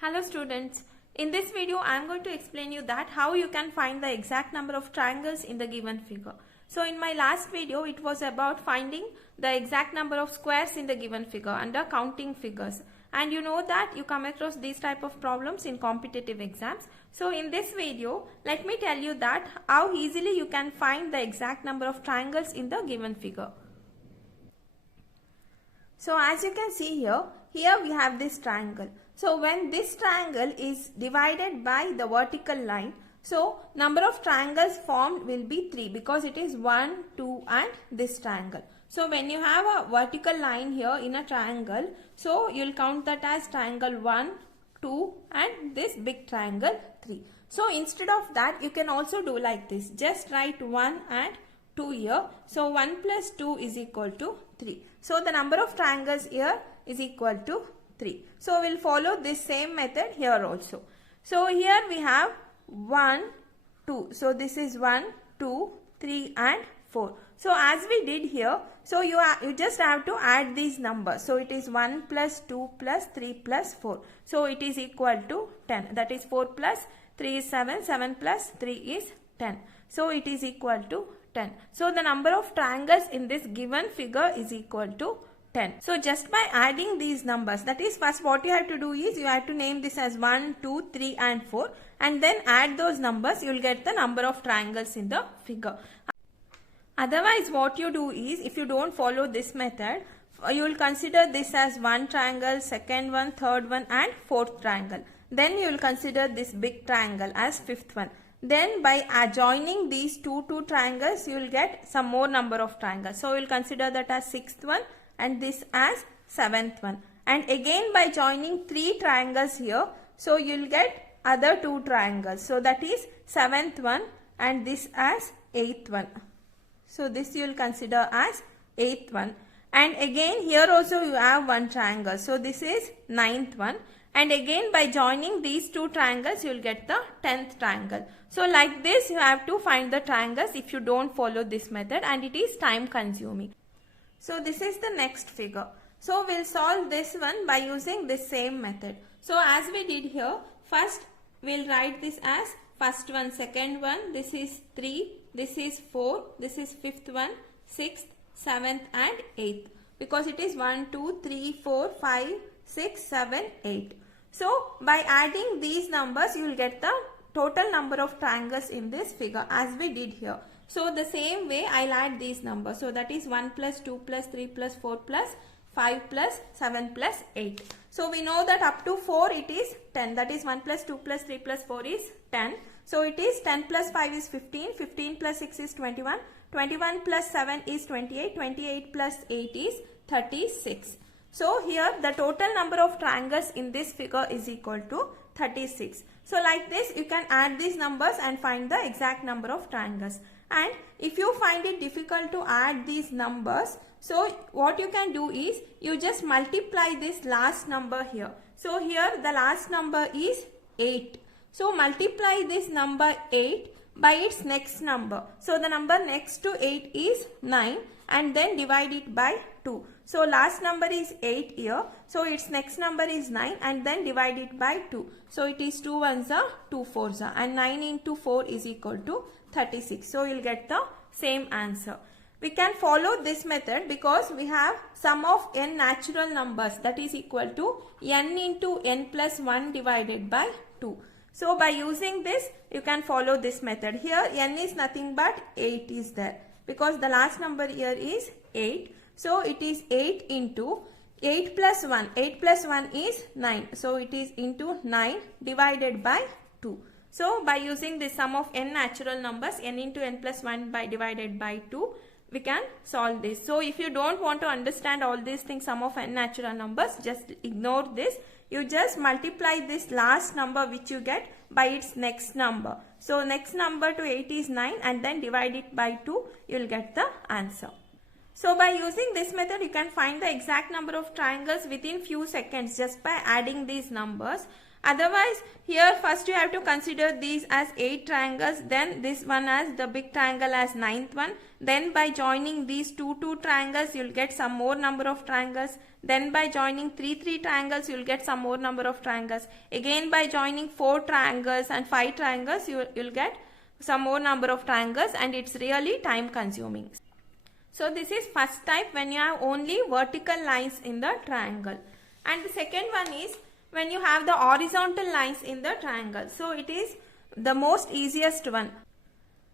Hello students, in this video I am going to explain you that how you can find the exact number of triangles in the given figure. So in my last video it was about finding the exact number of squares in the given figure under counting figures, and you know that you come across these type of problems in competitive exams. So in this video let me tell you that how easily you can find the exact number of triangles in the given figure. So as you can see here we have this triangle. So when this triangle is divided by the vertical line, so number of triangles formed will be 3 because it is 1, 2 and this triangle. So when you have a vertical line here in a triangle, so you will count that as triangle 1, 2 and this big triangle 3. So instead of that you can also do like this. Just write 1 and 2 here. So 1 plus 2 is equal to 3. So the number of triangles here is equal to 3. So we will follow this same method here also. So here we have 1, 2. So this is 1, 2, 3 and 4. So as we did here, so you just have to add these numbers. So it is 1 plus 2 plus 3 plus 4. So it is equal to 10. That is 4 plus 3 is 7. 7 plus 3 is 10. So it is equal to 10. So the number of triangles in this given figure is equal to 10. So just by adding these numbers, that is first what you have to do is you have to name this as 1, 2, 3 and 4 and then add those numbers, you will get the number of triangles in the figure. Otherwise what you do is, if you don't follow this method, you will consider this as one triangle, second one, third one and fourth triangle. Then you will consider this big triangle as fifth one. Then by joining these two triangles, you will get some more number of triangles. So you will consider that as sixth one and this as seventh one. And again by joining three triangles here, so you will get other two triangles. So that is seventh one and this as eighth one. So this you will consider as eighth one. And again here also you have one triangle. So this is ninth one. And again by joining these two triangles you will get the 10th triangle. So like this you have to find the triangles if you don't follow this method, and it is time consuming. So this is the next figure. So we will solve this one by using this same method. So as we did here, first we will write this as first one, second one, this is 3, this is 4, this is fifth one, 6th, 7th and 8th, because it is 1, 2, 3, 4, 5, 6, 7, 8. So by adding these numbers you will get the total number of triangles in this figure as we did here. So the same way I will add these numbers. So that is 1 plus 2 plus 3 plus 4 plus 5 plus 7 plus 8. So we know that up to 4 it is 10. That is 1 plus 2 plus 3 plus 4 is 10. So it is 10 plus 5 is 15. 15 plus 6 is 21. 21 plus 7 is 28. 28 plus 8 is 36. So here the total number of triangles in this figure is equal to 36. So like this you can add these numbers and find the exact number of triangles. And if you find it difficult to add these numbers, so what you can do is you just multiply this last number here. So here the last number is 8. So multiply this number 8 by its next number. So the number next to 8 is 9 and then divide it by 2. So last number is 8 here. So its next number is 9 and then divide it by 2. So it is 2 ones are 2 fours are, and 9 into 4 is equal to 36. So you will get the same answer. We can follow this method because we have sum of n natural numbers, that is equal to n into n plus 1 divided by 2. So by using this you can follow this method. Here n is nothing but 8 is there because the last number here is 8. So it is 8 into 8 plus 1. 8 plus 1 is 9. So it is into 9 divided by 2. So by using the sum of n natural numbers, n into n plus 1 by divided by 2, we can solve this. So if you don't want to understand all these things, sum of n natural numbers, just ignore this. You just multiply this last number which you get by its next number. So next number to 8 is 9 and then divide it by 2, you will get the answer. So by using this method, you can find the exact number of triangles within few seconds just by adding these numbers. Otherwise, here first you have to consider these as 8 triangles, then this one as the big triangle as 9th one. Then by joining these two triangles, you will get some more number of triangles. Then by joining three triangles, you will get some more number of triangles. Again by joining 4 triangles and 5 triangles, you will get some more number of triangles, and it's really time consuming. So this is first type, when you have only vertical lines in the triangle. And the second one is when you have the horizontal lines in the triangle. So it is the most easiest one.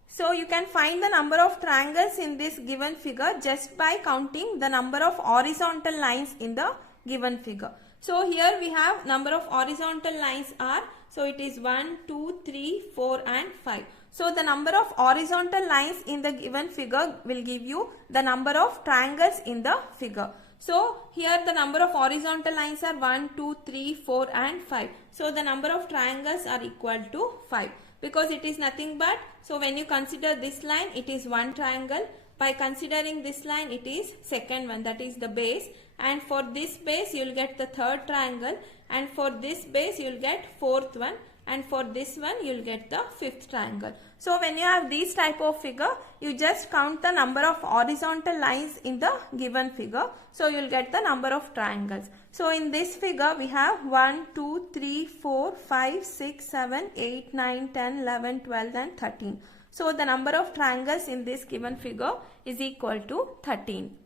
So you can find the number of triangles in this given figure just by counting the number of horizontal lines in the given figure. So here we have number of horizontal lines are, so it is 1, 2, 3, 4 and 5. So the number of horizontal lines in the given figure will give you the number of triangles in the figure. So here the number of horizontal lines are 1, 2, 3, 4 and 5. So the number of triangles are equal to 5, because it is nothing but, so when you consider this line, it is one triangle. By considering this line, it is second one, that is the base. And for this base, you will get the third triangle. And for this base, you will get fourth one. And for this one, you will get the fifth triangle. So when you have these type of figure, you just count the number of horizontal lines in the given figure. So you will get the number of triangles. So in this figure, we have 1, 2, 3, 4, 5, 6, 7, 8, 9, 10, 11, 12 and 13. So the number of triangles in this given figure is equal to 13.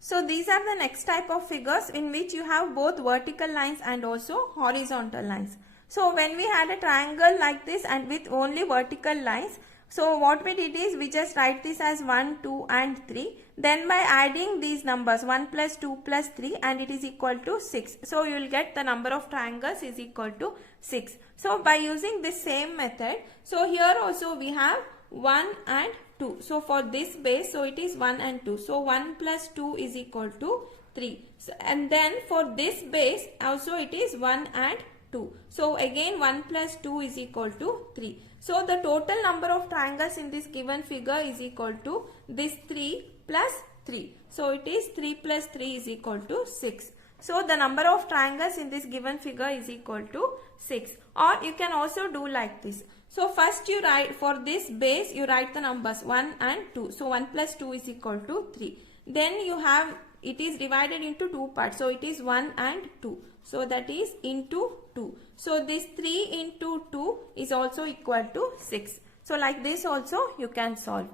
So these are the next type of figures in which you have both vertical lines and also horizontal lines. So when we had a triangle like this and with only vertical lines, so what we did is we just write this as 1, 2 and 3. Then by adding these numbers 1 plus 2 plus 3, and it is equal to 6. So you will get the number of triangles is equal to 6. So by using this same method, so here also we have 1 and 2. So for this base, so it is 1 and 2. So 1 plus 2 is equal to 3. So, and then for this base also it is 1 and 2. So again 1 plus 2 is equal to 3. So the total number of triangles in this given figure is equal to this 3 plus 3. So it is 3 plus 3 is equal to 6. So the number of triangles in this given figure is equal to 6. Or you can also do like this. So first you write, for this base you write the numbers 1 and 2. So 1 plus 2 is equal to 3. Then you have, it is divided into two parts. So it is 1 and 2. So that is into 2. So this 3 into 2 is also equal to 6. So like this also you can solve.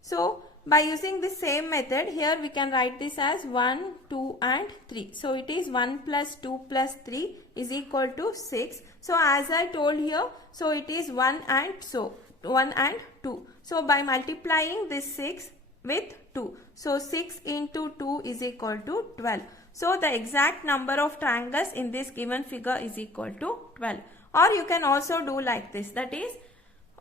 So by using the same method, here we can write this as 1, 2 and 3. So it is 1 plus 2 plus 3 is equal to 6. So as I told here, so it is 1 and 2. So by multiplying this 6 with 2. So 6 into 2 is equal to 12. So the exact number of triangles in this given figure is equal to 12. Or you can also do like this. That is,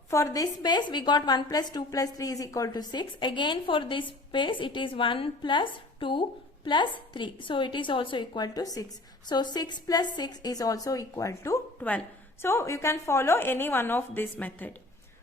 for this base we got 1 plus 2 plus 3 is equal to 6. Again for this base it is 1 plus 2 plus 3. So it is also equal to 6. So 6 plus 6 is also equal to 12. So you can follow any one of this method.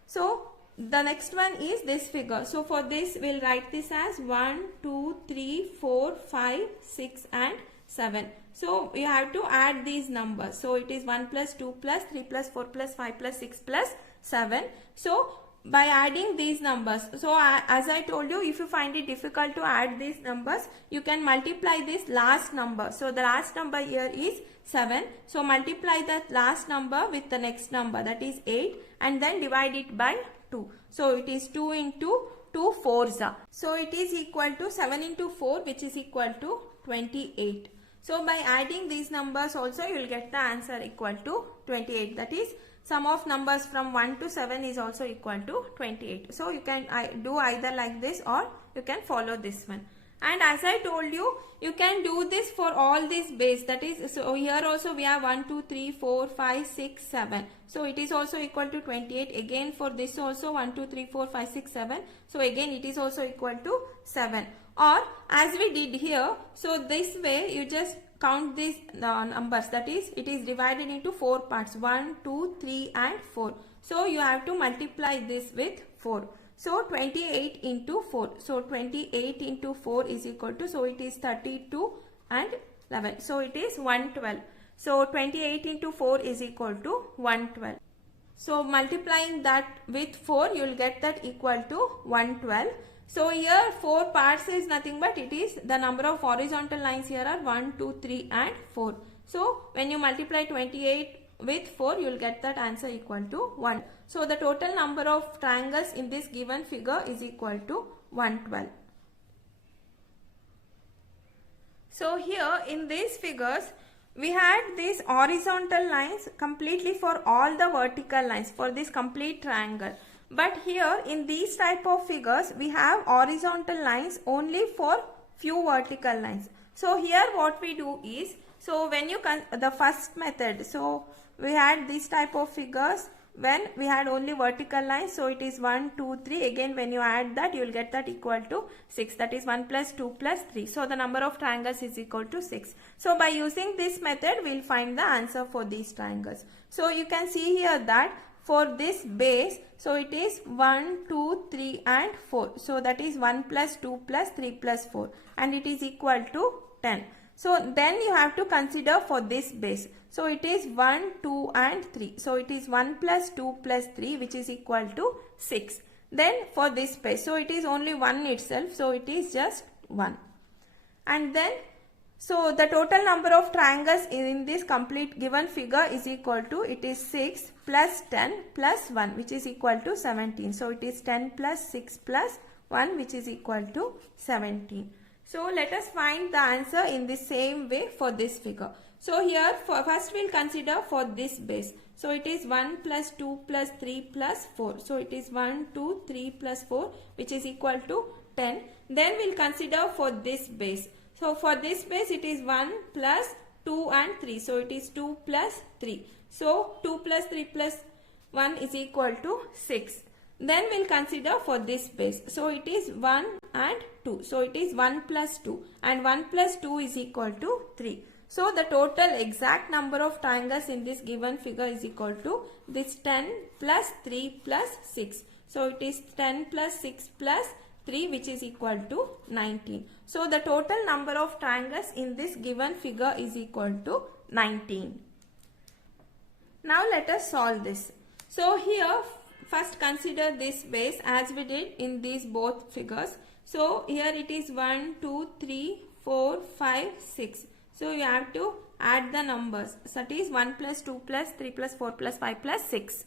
So the next one is this figure. So for this we will write this as 1, 2, 3, 4, 5, 6 and 7. So you have to add these numbers. So it is 1 plus 2 plus 3 plus 4 plus 5 plus 6 plus 7. So by adding these numbers, so as I told you, if you find it difficult to add these numbers, you can multiply this last number. So the last number here is 7. So multiply that last number with the next number, that is 8, and then divide it by 2. So it is 2 into 2 fours. So it is equal to 7 into 4, which is equal to 28. So by adding these numbers also you will get the answer equal to 28. That is, sum of numbers from 1 to 7 is also equal to 28. So you can do either like this or you can follow this one. And as I told you, you can do this for all these base. That is, so here also we have 1, 2, 3, 4, 5, 6, 7. So it is also equal to 28. Again for this also 1, 2, 3, 4, 5, 6, 7. So again it is also equal to 7. Or as we did here, so this way you just count these numbers. That is, it is divided into 4 parts, 1, 2, 3 and 4. So you have to multiply this with 4. So 28 into 4. So 28 into 4 is equal to, so it is 32 and 11. So it is 112. So 28 into 4 is equal to 112. So multiplying that with 4, you will get that equal to 112. So here 4 parts is nothing but it is the number of horizontal lines here are 1, 2, 3 and 4. So when you multiply 28 with 4, you will get that answer equal to 1. So the total number of triangles in this given figure is equal to 112. So here in these figures, we had these horizontal lines completely for all the vertical lines for this complete triangle. But here in these type of figures, we have horizontal lines only for few vertical lines. So here what we do is, so when you the first method, so we had this type of figures when we had only vertical lines, so it is 1, 2, 3. Again when you add that, you will get that equal to 6. That is 1 plus 2 plus 3. So the number of triangles is equal to 6. So by using this method, we will find the answer for these triangles. So you can see here that for this base, so it is 1, 2, 3 and 4. So that is 1 plus 2 plus 3 plus 4 and it is equal to 10. So then you have to consider for this base. So it is 1, 2 and 3. So it is 1 plus 2 plus 3 which is equal to 6. Then for this base, so it is only 1 itself. So it is just 1. And then, so the total number of triangles in this complete given figure is equal to, it is 6 plus 10 plus 1 which is equal to 17. So it is 10 plus 6 plus 1 which is equal to 17. So let us find the answer in the same way for this figure. So here first we will consider for this base. So it is 1 plus 2 plus 3 plus 4. So it is 1, 2, 3 plus 4 which is equal to 10. Then we will consider for this base. So for this base it is 1 plus 2 and 3. So it is 2 plus 3. So 2 plus 3 plus 1 is equal to 6. Then we will consider for this base. So it is 1 and 2. So it is 1 plus 2 and 1 plus 2 is equal to 3. So the total exact number of triangles in this given figure is equal to this 10 plus 3 plus 6. So it is 10 plus 6 plus 3 which is equal to 19. So the total number of triangles in this given figure is equal to 19. Now let us solve this. So here first consider this base as we did in these both figures. So here it is 1, 2, 3, 4, 5, 6. So you have to add the numbers. So that is 1 plus 2 plus 3 plus 4 plus 5 plus 6.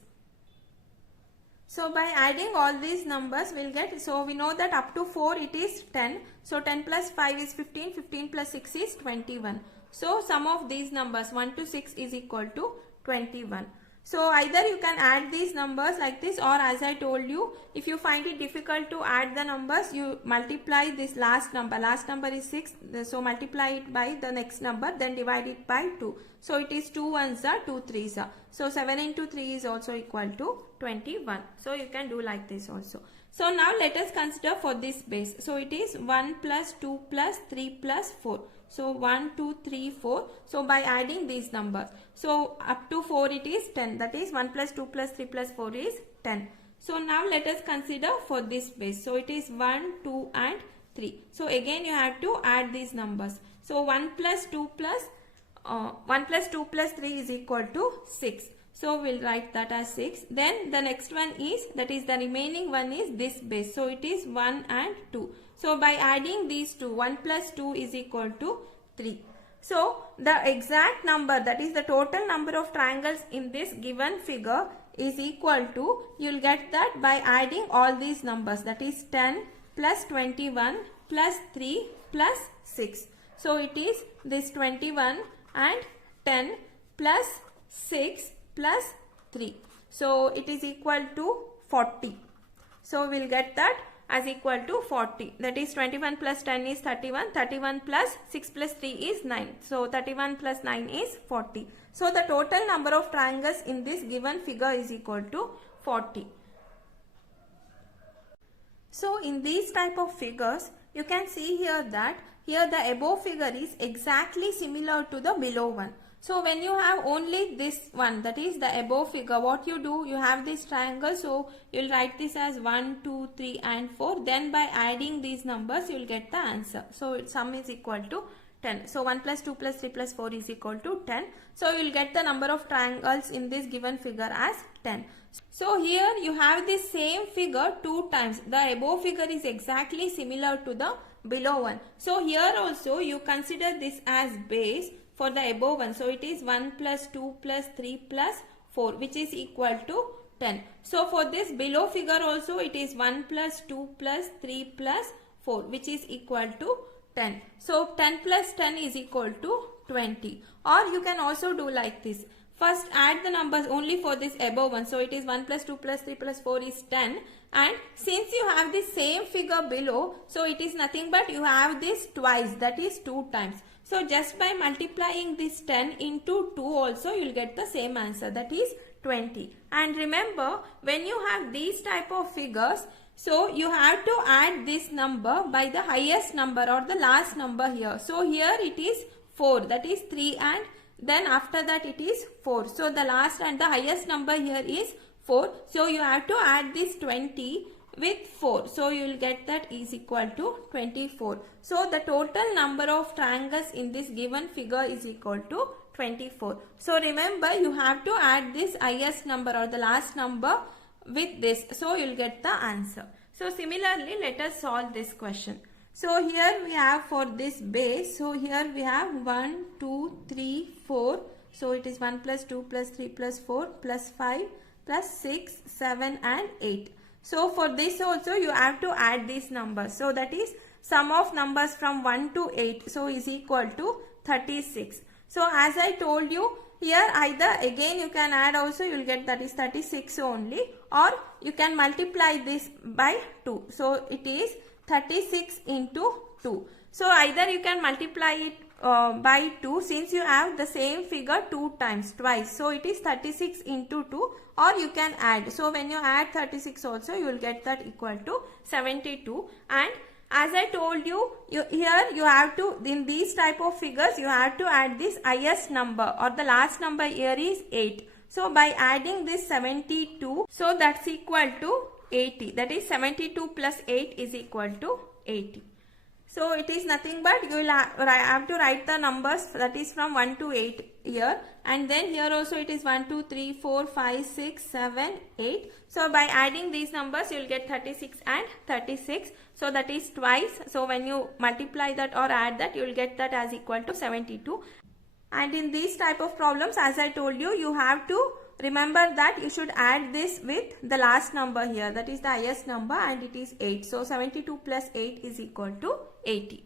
So by adding all these numbers we will get, so we know that up to 4 it is 10. So 10 plus 5 is 15, 15 plus 6 is 21. So sum of these numbers 1 to 6 is equal to 21. So either you can add these numbers like this, or as I told you, if you find it difficult to add the numbers, you multiply this last number. Last number is 6. So multiply it by the next number, then divide it by 2. So it is 2 ones are 2 3s are. So 7 into 3 is also equal to 21. So you can do like this also. So now let us consider for this base. So it is 1 plus 2 plus 3 plus 4. So 1, 2, 3, 4. So by adding these numbers. So up to 4 it is 10. That is 1 plus 2 plus 3 plus 4 is 10. So now let us consider for this base. So it is 1, 2 and 3. So again you have to add these numbers. So 1 plus 2 plus 3 is equal to 6. So we'll write that as 6. Then the next one is, that is the remaining one is this base. So it is 1 and 2. So by adding these two, 1 plus 2 is equal to 3. So the exact number, that is the total number of triangles in this given figure is equal to, you will get that by adding all these numbers, that is 10 plus 21 plus 3 plus 6. So it is this 21 and 10 plus 6 plus 3. So it is equal to 40. So we will get that as equal to 40. That is 21 plus 10 is 31. 31 plus 6 plus 3 is 9. So 31 plus 9 is 40. So the total number of triangles in this given figure is equal to 40. So in these type of figures, you can see here that here the above figure is exactly similar to the below one. So when you have only this one, that is the above figure, what you do, you have this triangle, so you will write this as 1, 2, 3 and 4. Then by adding these numbers, you will get the answer. So its sum is equal to 10. So 1 plus 2 plus 3 plus 4 is equal to 10. So you will get the number of triangles in this given figure as 10. So here you have this same figure 2 times. The above figure is exactly similar to the below one. So here also you consider this as base for the above one. So it is 1 plus 2 plus 3 plus 4, which is equal to 10. So for this below figure also it is 1 plus 2 plus 3 plus 4, which is equal to 10. So 10 plus 10 is equal to 20. Or you can also do like this. First add the numbers only for this above one. So it is 1 plus 2 plus 3 plus 4 is 10. And since you have the same figure below, so it is nothing but you have this twice, that is 2 times. So just by multiplying this 10 into 2 also you will get the same answer, that is 20. And remember, when you have these type of figures, so you have to add this number by the highest number or the last number here. So here it is 4, that is 3, and then after that it is 4. So the last and the highest number here is 4. So you have to add this 20 with 4. So you will get that is equal to 24. So the total number of triangles in this given figure is equal to 24. So remember, you have to add this highest number or the last number with this. So you will get the answer. So similarly, let us solve this question. So here we have for this base. So here we have 1, 2, 3, 4. So it is 1 plus 2 plus 3 plus 4 plus 5 plus 6, 7 and 8. So for this also you have to add these numbers. So that is sum of numbers from 1 to 8. So is equal to 36. So as I told you, here either again you can add also, you will get that is 36 only, or you can multiply this by 2. So it is 36 into 2. So either you can multiply it by 2, since you have the same figure 2 times, twice. So it is 36 into 2, or you can add. So when you add 36 also, you will get that equal to 72. And as I told you, here you have to, in these type of figures, you have to add this highest number or the last number here is 8. So by adding this 72, so that's equal to 80. That is 72 plus 8 is equal to 80. So it is nothing but you will have to write the numbers, that is from 1 to 8 here, and then here also it is 1, 2, 3, 4, 5, 6, 7, 8. So by adding these numbers you will get 36 and 36. So that is twice. So when you multiply that or add that, you will get that as equal to 72. And in these type of problems, as I told you, you have to remember that you should add this with the last number here, that is the highest number, and it is 8. So 72 plus 8 is equal to 80.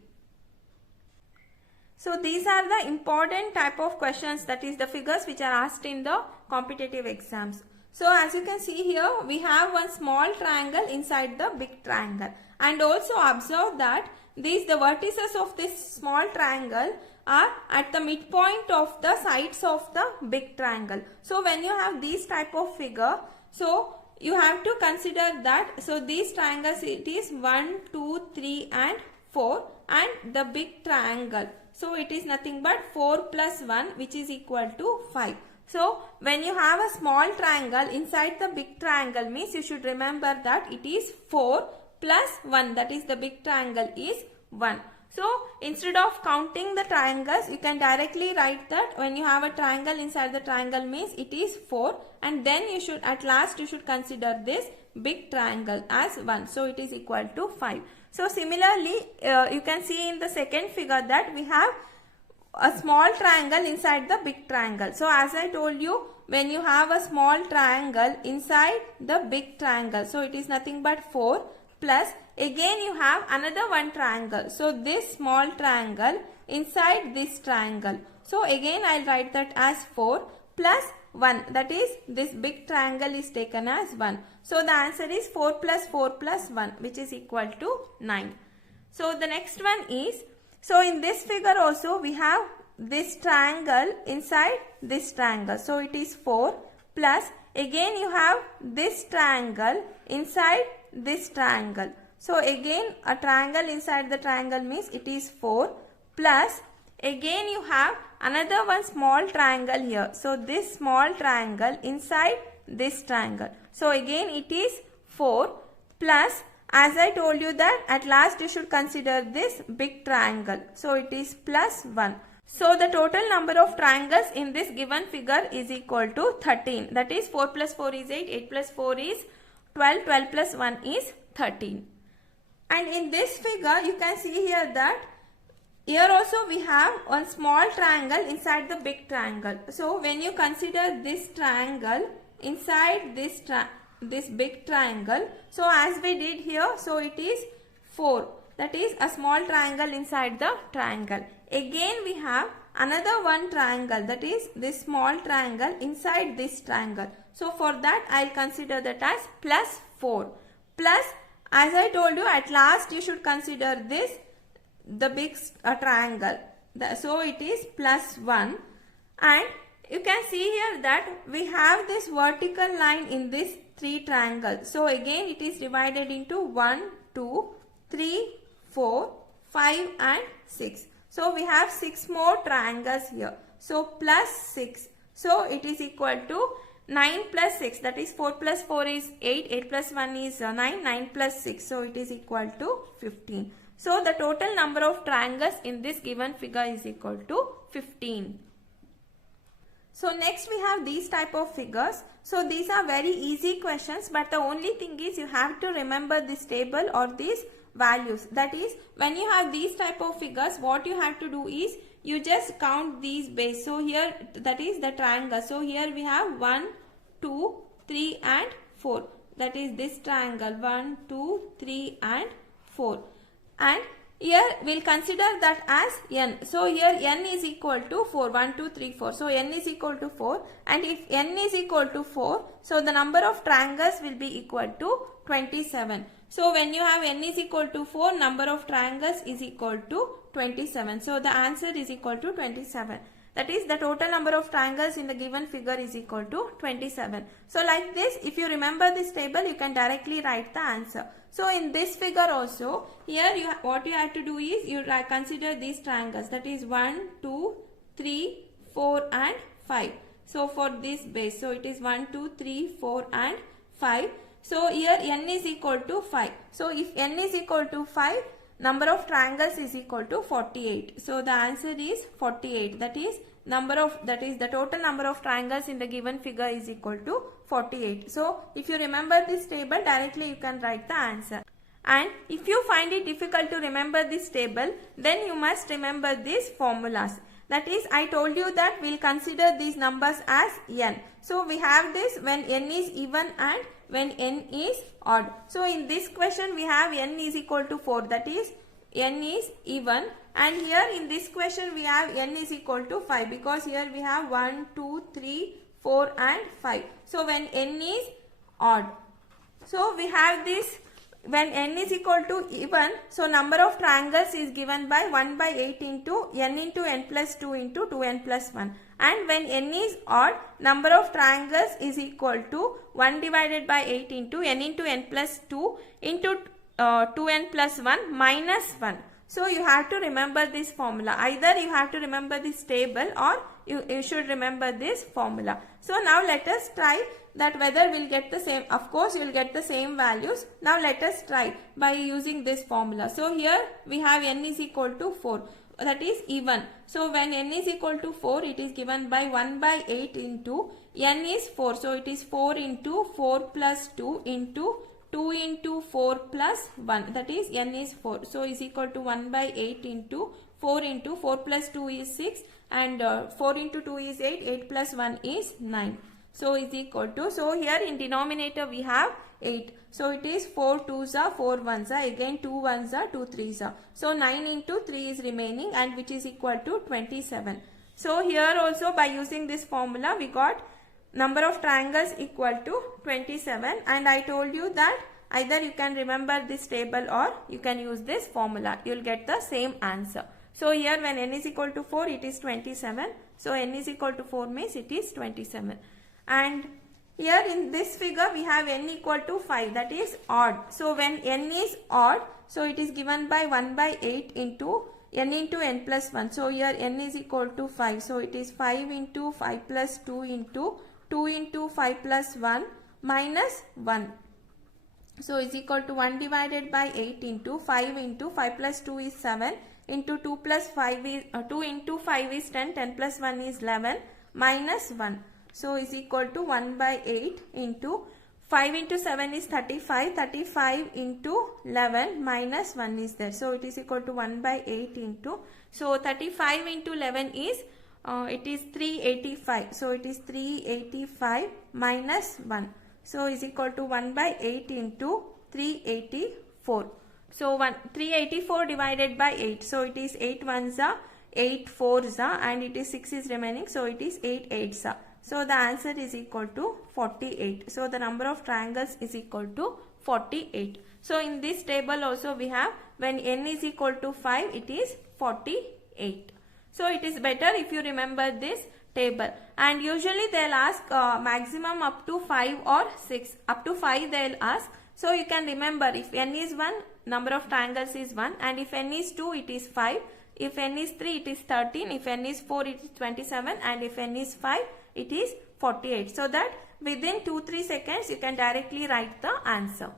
So these are the important type of questions, that is the figures which are asked in the competitive exams. So as you can see here, we have one small triangle inside the big triangle, and also observe that the vertices of this small triangle are at the midpoint of the sides of the big triangle. So when you have these type of figure, so you have to consider that, so these triangles, it is 1, 2, 3 and 4, and the big triangle, so it is nothing but 4 plus 1, which is equal to 5. So when you have a small triangle inside the big triangle, means you should remember that it is 4 plus 1, that is the big triangle is 1. So instead of counting the triangles, you can directly write that when you have a triangle inside the triangle means it is 4, and then you should, at last you should consider this big triangle as 1. So it is equal to 5. So similarly, you can see in the second figure that we have a small triangle inside the big triangle. So as I told you, when you have a small triangle inside the big triangle, so it is nothing but 4 plus, again you have another one triangle. So this small triangle inside this triangle. So again I will write that as 4 plus 1, that is this big triangle is taken as 1. So the answer is 4 plus 4 plus 1, which is equal to 9. So the next one is, so in this figure also we have this triangle inside this triangle. So it is 4 plus, again you have this triangle inside this triangle. So again a triangle inside the triangle means it is 4 plus, again you have another one small triangle here. So this small triangle inside this triangle. So again it is 4 plus, as I told you that at last you should consider this big triangle. So it is plus 1. So the total number of triangles in this given figure is equal to 13. That is 4 plus 4 is 8, 8 plus 4 is 12, 12 plus 1 is 13. And in this figure you can see here that here also we have one small triangle inside the big triangle. So when you consider this triangle inside this big triangle, so as we did here, so it is 4. That is a small triangle inside the triangle. Again we have another one triangle, that is this small triangle inside this triangle. So for that I will consider that as plus 4. Plus, as I told you, at last you should consider this the big triangle. So it is plus 1. And you can see here that we have this vertical line in this 3 triangles. So again it is divided into 1, 2, 3, 4, 5 and 6. So we have 6 more triangles here. So plus 6. So it is equal to 9 plus 6, that is 4 plus 4 is 8, 8 plus 1 is 9, 9 plus 6. So it is equal to 15. So the total number of triangles in this given figure is equal to 15. So next we have these type of figures. So these are very easy questions, but the only thing is you have to remember this table or these values. That is, when you have these type of figures, what you have to do is you just count these base. So here that is the triangle. So here we have 1, 2, 3 and 4. That is this triangle 1, 2, 3 and 4. And here we will consider that as n. So here n is equal to 4. 1, 2, 3, 4. So n is equal to 4. And if n is equal to 4, so the number of triangles will be equal to 27. So when you have n is equal to 4, number of triangles is equal to 27. So the answer is equal to 27. That is, the total number of triangles in the given figure is equal to 27. So like this, if you remember this table, you can directly write the answer. So in this figure also, here what you have to do is you consider these triangles. That is 1, 2, 3, 4 and 5. So for this base, so it is 1, 2, 3, 4 and 5. So here n is equal to 5. So if n is equal to 5, number of triangles is equal to 48. So the answer is 48. That is the total number of triangles in the given figure is equal to 48. So if you remember this table, directly you can write the answer. And if you find it difficult to remember this table, then you must remember these formulas. That is, I told you that we will consider these numbers as n. So we have this when n is even and when n is odd. So in this question we have n is equal to 4, that is n is even, and here in this question we have n is equal to 5 because here we have 1, 2, 3, 4 and 5. So when n is odd, so we have this when n is equal to even, so number of triangles is given by 1 by 8 into n plus 2 into 2n plus 1. And when n is odd, number of triangles is equal to 1 divided by 8 into n plus 2 into 2n plus 1 minus 1. So you have to remember this formula. Either you have to remember this table or you should remember this formula. So now let us try that whether we'll get the same. Of course you will get the same values. Now let us try by using this formula. So here we have n is equal to 4. That is even. So when n is equal to 4, it is given by 1 by 8 into n is 4. So it is 4 into 4 plus 2 into 2 into 4 plus 1. That is n is 4. So is equal to 1 by 8 into 4 plus 2 is 6 and 4 into 2 is 8. 8 plus 1 is 9. So is equal to, so here in denominator we have 8. So it is 4 2s are 4 1s are, again 2 1s are 2 3s are. So 9 into 3 is remaining and which is equal to 27. So here also by using this formula we got number of triangles equal to 27, and I told you that either you can remember this table or you can use this formula. You will get the same answer. So here when n is equal to 4, it is 27. So n is equal to 4 means it is 27. And here in this figure we have n equal to 5, that is odd. So when n is odd, so it is given by 1 by 8 into n into n plus 1. So here n is equal to 5. So it is 5 into 5 plus 2 into 2 into 5 plus 1 minus 1. So is equal to 1 divided by 8 into 5 plus 2 is 7 into 2 plus 5 is 2 into 5 is 10, 10 plus 1 is 11 minus 1. So is equal to 1 by 8 into 5 into 7 is 35, 35 into 11 minus 1 is there. So it is equal to 1 by 8 into, so 35 into 11 is, it is 385. So it is 385 minus 1. So is equal to 1 by 8 into 384. So 384 divided by 8. So it is 8 ones are 8 fours are, and it is 6 is remaining. So it is 8 eights are. So the answer is equal to 48. So the number of triangles is equal to 48. So in this table also we have, when n is equal to 5, it is 48. So it is better if you remember this table, and usually they'll ask maximum up to 5 or 6. Up to 5 they'll ask. So you can remember, if n is 1, number of triangles is 1, and if n is 2, it is 5. If n is 3, it is 13. If n is 4, it is 27, and if n is 5, it is 48. So that within 2-3 seconds you can directly write the answer.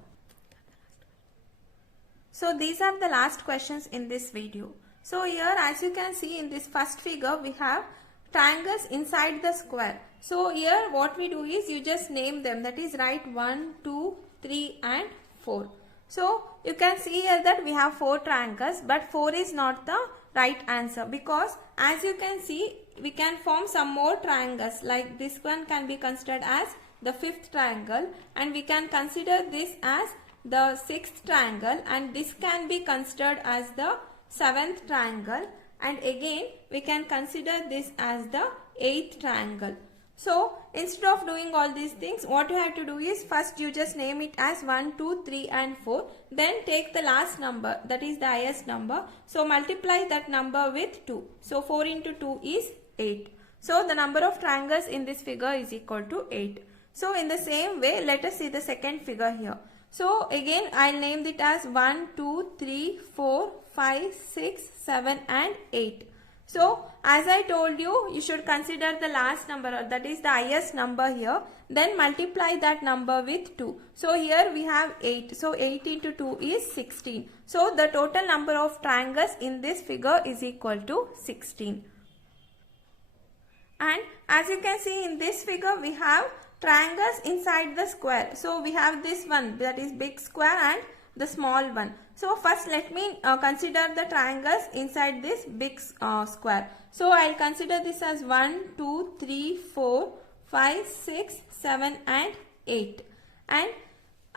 So these are the last questions in this video. So here, as you can see in this first figure, we have triangles inside the square. So here what we do is, you just name them, that is write 1, 2, 3 and 4. So you can see here that we have 4 triangles, but 4 is not the right answer, because as you can see, we can form some more triangles, like this one can be considered as the 5th triangle, and we can consider this as the 6th triangle, and this can be considered as the 7th triangle, and again we can consider this as the 8th triangle. So instead of doing all these things, what you have to do is, first you just name it as 1, 2, 3 and 4. Then take the last number, that is the highest number. So multiply that number with 2. So 4 into 2 is 8. So the number of triangles in this figure is equal to 8. So in the same way, let us see the second figure here. So again I'll name it as 1, 2, 3, 4, 5, 6, 7 and 8. So as I told you, you should consider the last number, that is the highest number here. Then multiply that number with 2. So here we have 8. So 8 into 2 is 16. So the total number of triangles in this figure is equal to 16. And as you can see in this figure, we have triangles inside the square. So we have this one, that is big square, and the small one. So first let me consider the triangles inside this big square. So I'll consider this as 1, 2, 3, 4, 5, 6, 7 and 8. And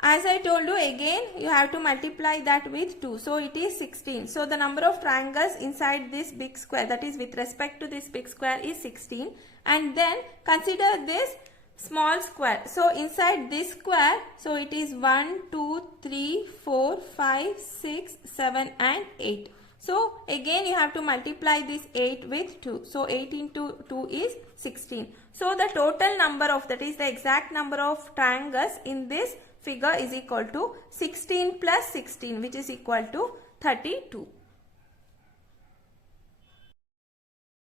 as I told you, again you have to multiply that with 2. So it is 16. So the number of triangles inside this big square, that is with respect to this big square, is 16. And then consider this small square. So inside this square, so it is 1, 2, 3, 4, 5, 6, 7 and 8. So again you have to multiply this 8 with 2. So 8 into 2 is 16. So the total number of, that is the exact number of triangles in this figure, is equal to 16 plus 16, which is equal to 32.